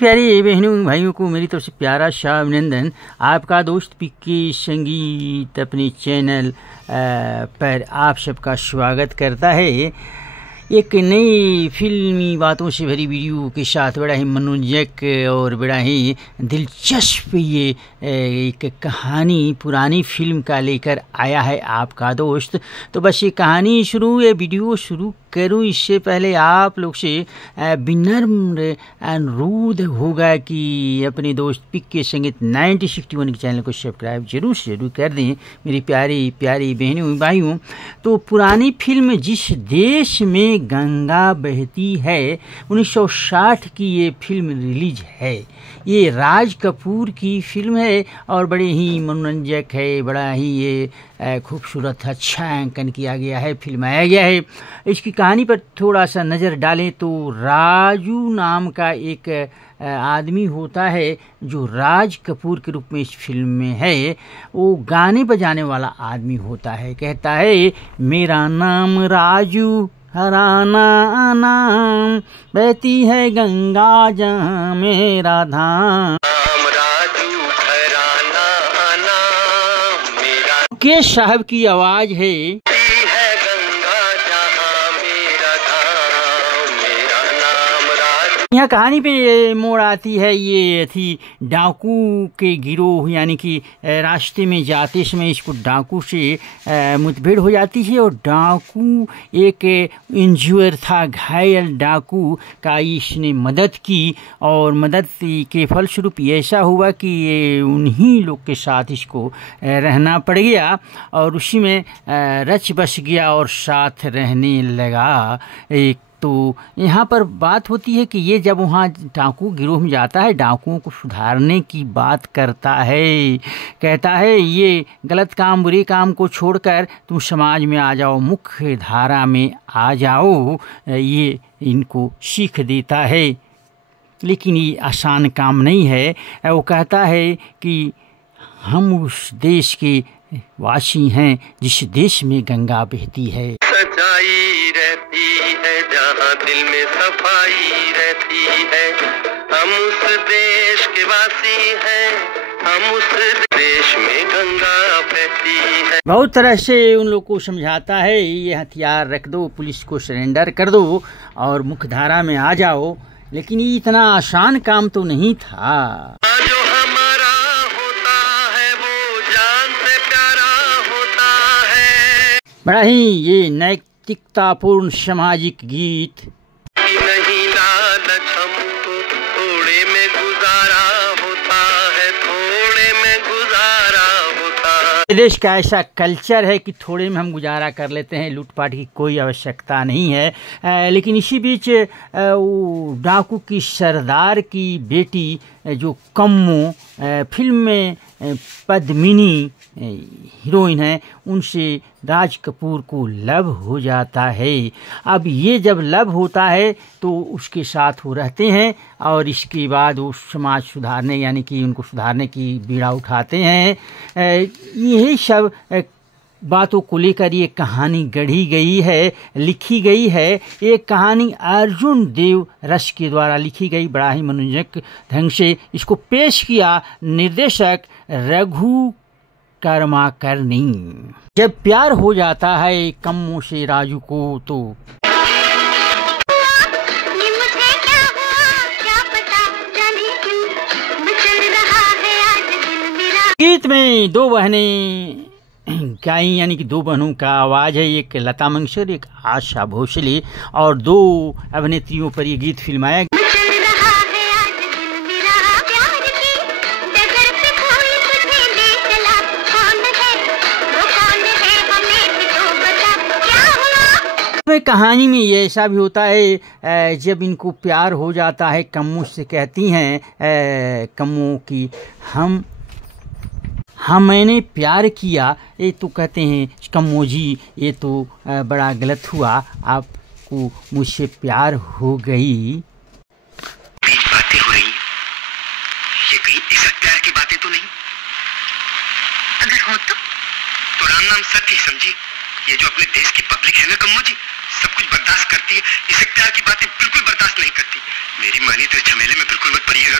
प्यारे बहनों भाइयों को मेरी तरफ से प्यारा सा अभिनंदन। आपका दोस्त पीके संगीत अपने चैनल पर आप सबका स्वागत करता है। एक नई फिल्मी बातों से भरी वीडियो के साथ बड़ा ही मनोरंजक और बड़ा ही दिलचस्प ये एक कहानी पुरानी फिल्म का लेकर आया है आपका दोस्त। तो बस ये कहानी शुरू ये वीडियो शुरू करूं इससे पहले आप लोग से विनम्र अनुरोध होगा कि अपने दोस्त पीके संगीत 1961 के चैनल को सब्सक्राइब जरूर कर दें मेरी प्यारी प्यारी बहनों भाइयों। तो पुरानी फिल्म जिस देश में गंगा बहती है 1960 की ये फिल्म रिलीज है। ये राज कपूर की फिल्म है और बड़े ही मनोरंजक है, बड़ा ही ये खूबसूरत अच्छा अंकन किया गया है, फिल्माया गया है। इसकी कहानी पर थोड़ा सा नज़र डालें तो राजू नाम का एक आदमी होता है जो राज कपूर के रूप में इस फिल्म में है। वो गाने बजाने वाला आदमी होता है, कहता है मेरा नाम राजू हराना नाम बहती है गंगा जहाँ मेरा धाम। के साहब की आवाज है। यहाँ कहानी पे मोड़ आती है, ये थी डाकू के गिरोह यानी कि रास्ते में जाते समय इसको डाकू से मुठभेड़ हो जाती है और डाकू एक इंज्यूअर था, घायल डाकू का इसने मदद की और मदद के फलस्वरूप ऐसा हुआ कि ये उन्हीं लोग के साथ इसको रहना पड़ गया और उसी में रच बस गया और साथ रहने लगा। एक तो यहाँ पर बात होती है कि ये जब वहाँ डाकू गिरोह में जाता है, डाकुओं को सुधारने की बात करता है, कहता है ये गलत काम बुरे काम को छोड़कर तुम समाज में आ जाओ, मुख्य धारा में आ जाओ, ये इनको सीख देता है। लेकिन ये आसान काम नहीं है। वो कहता है कि हम उस देश के वासी हैं जिस देश में गंगा बहती है, सच्चाई रहती है जहाँ दिल में सफाई रहती है। हम उस देश के वासी हैं, हम उस देश में गंगा बहती है। बहुत तरह से उन लोग को समझाता है ये हथियार रख दो, पुलिस को सरेंडर कर दो और मुख्यधारा में आ जाओ। लेकिन ये इतना आसान काम तो नहीं था। बड़ा ही ये नैतिकतापूर्ण सामाजिक गीत। नहीं लालच हमको थोड़े में गुजारा होता है, थोड़े में गुजारा होता है। देश का ऐसा कल्चर है कि थोड़े में हम गुजारा कर लेते हैं, लूटपाट की कोई आवश्यकता नहीं है। लेकिन इसी बीच डाकू की सरदार की बेटी जो कम्मो फिल्म में पद्मिनी हीरोइन है, उनसे राज कपूर को लव हो जाता है। अब ये जब लव होता है तो उसके साथ वो रहते हैं और इसके बाद वो समाज सुधारने यानी कि उनको सुधारने की बीड़ा उठाते हैं। यही सब बातों को लेकर ये कहानी गढ़ी गई है, लिखी गई है। ये कहानी अर्जुन देव रस के द्वारा लिखी गई, बड़ा ही मनोरंजक ढंग से इसको पेश किया निर्देशक रघु कर्माकरनी। जब प्यार हो जाता है कम्मो से राजू को तो गीत में दो बहनें गाई यानी कि दो बहनों का आवाज है, एक लता मंगेशकर एक आशा भोसले और दो अभिनेत्रियों पर ये गीत फिल्माया। कहानी में ये ऐसा भी होता है जब इनको प्यार हो जाता है, कम्मो से कहती हैं कम्मो की हम मैंने प्यार किया। ये तो कहते हैं कम्मो जी ये तो बड़ा गलत हुआ, आपको मुझसे प्यार हो गई। बातें हो रही ये कहीं इस प्यार की बातें तो नहीं? अगर हो तो राम नाम सत्य ही समझी। ये जो अपने देश की पब्लिक है ना कम्मो जी, सब कुछ बर्दाश्त करती है, इस प्यार की बातें बिल्कुल बर्दाश्त नहीं करती। मेरी मानिए तो झमेले में बिल्कुल मत पड़िएगा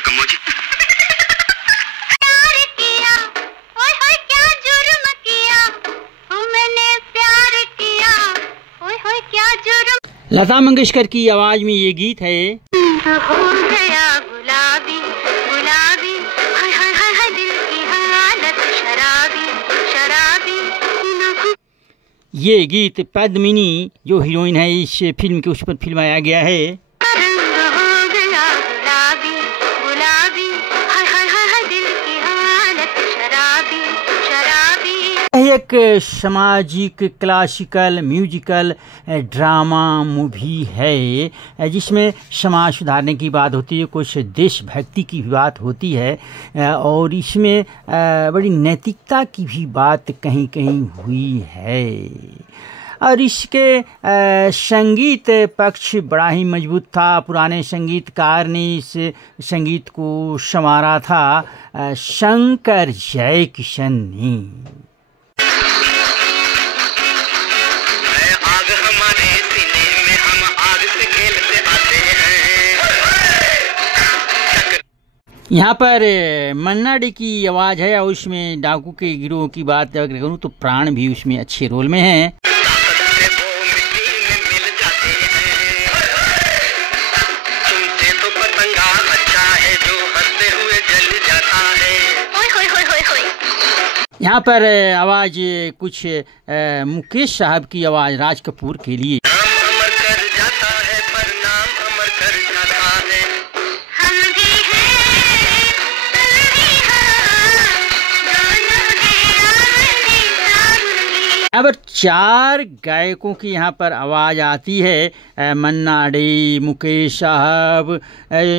लता मंगेशकर की आवाज में ये गीत है। हो गया गुलाबी गुलाबी, हाय हाय हाय हाय, दिल की हालत शराबी शराबी। ये गीत पद्मिनी जो हीरोइन है इस फिल्म के, उस पर फिल्माया गया है। रंग हो गया गुलाबी गुलाबी, हाय हाय हाय हाय, दिल की हालत शराबी शराबी। एक सामाजिक क्लासिकल म्यूजिकल ड्रामा मूवी है जिसमें समाज सुधारने की बात होती है, कुछ देशभक्ति की भी बात होती है और इसमें बड़ी नैतिकता की भी बात कहीं कहीं हुई है। और इसके संगीत पक्ष बड़ा ही मजबूत था। पुराने संगीतकार ने इस संगीत को संवारा था, शंकर जयकिशन ने। यहाँ पर मन्ना डे की आवाज़ है और उसमें डाकू के गिरोह की बात अगर करूँ तो प्राण भी उसमें अच्छे रोल में है। यहाँ पर आवाज़ कुछ मुकेश साहब की आवाज़ राज कपूर के लिए। यहाँ पर 4 गायकों की यहाँ पर आवाज़ आती है, मन्ना डे, मुकेश साहब,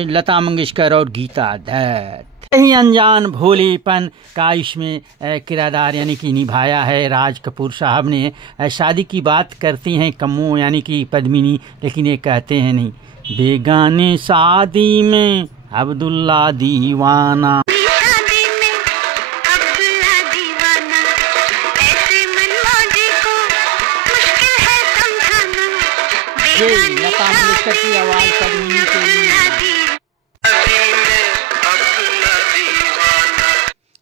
लता मंगेशकर और गीता दत्त। ही अनजान भोलेपन का इसमें किरदार यानी कि निभाया है राज कपूर साहब ने। शादी की बात करती हैं कम्मो यानी कि पद्मिनी, लेकिन ये कहते हैं नहीं, बेगाने शादी में अब्दुल्ला दीवाना। लता मंगेशकर की आवाज पद्मिनी के लिए।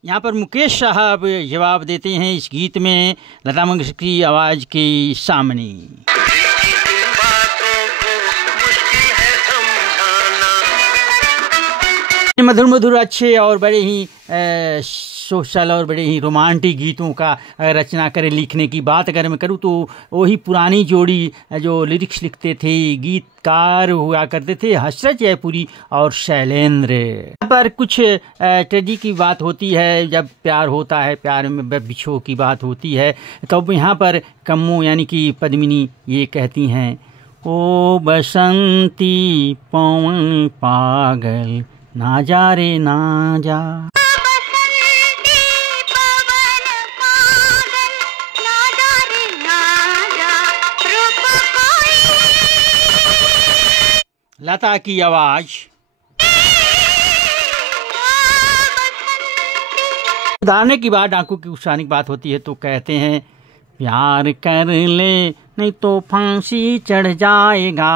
यहाँ पर मुकेश साहब जवाब देते हैं इस गीत में लता मंगेशकर की आवाज के सामने। मधुर मधुर अच्छे और बड़े ही सोशल और बड़े ही रोमांटिक गीतों का रचना करें लिखने की बात अगर मैं करूँ तो वही पुरानी जोड़ी जो लिरिक्स लिखते थे, गीतकार हुआ करते थे, हसरत जयपुरी और शैलेंद्र। यहाँ पर कुछ ट्रेजेडी की बात होती है, जब प्यार होता है, प्यार में बिछो की बात होती है, तब यहाँ पर कम्मो यानी कि पद्मिनी ये कहती हैं, ओ बसंती पवन पागल ना जा रे ना जा। लता की आवाज। उदाहरण की बात डाकू की उसानी की बात होती है तो कहते हैं, प्यार कर ले नहीं तो फांसी चढ़ जाएगा।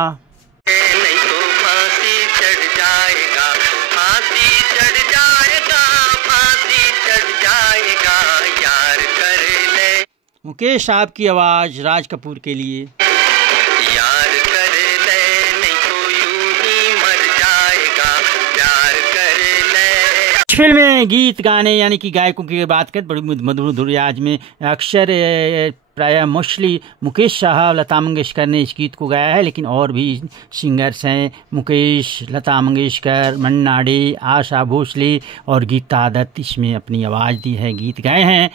नहीं तो फांसी चढ़ जाएगा, फांसी चढ़ जाएगा, फांसी चढ़ जाएगा, यार कर ले। मुकेश साहब की आवाज राज कपूर के लिए। यार कर ले नहीं तो यूं ही मर जाएगा, प्यार कर ले। इस फिल्म में गीत गाने यानी कि गायकों की बात करें, बड़ी मधुर मधुर आज में अक्सर प्रायः मोस्टली मुकेश साहब, लता मंगेशकर ने इस गीत को गाया है, लेकिन और भी सिंगर्स हैं, मुकेश, लता मंगेशकर, मन्ना डे, आशा भोसले और गीता दत्त इसमें अपनी आवाज़ दी है, गीत गाए हैं।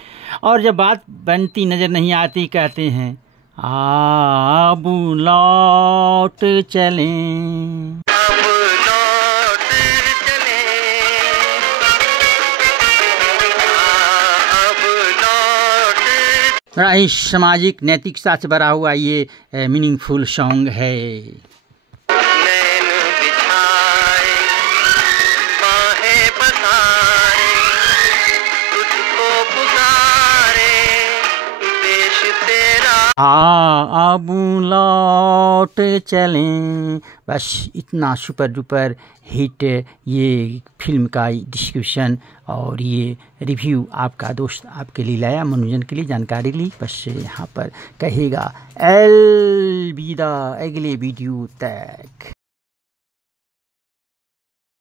और जब बात बनती नज़र नहीं आती कहते हैं, अब लौट चलें। बड़ा ही सामाजिक नैतिकता से भरा हुआ ये मीनिंगफुल सॉन्ग है। नैन बिछाए बाहें बसाए, तुझको पुकारे देश तेरा अब लौट चलें। बस इतना सुपर डुपर हिट ये फिल्म का डिस्क्रिप्शन और ये रिव्यू आपका दोस्त आपके लिए लाया, मनोरंजन के लिए जानकारी ली। बस यहाँ पर कहेगा अलविदा, अगले वीडियो तक।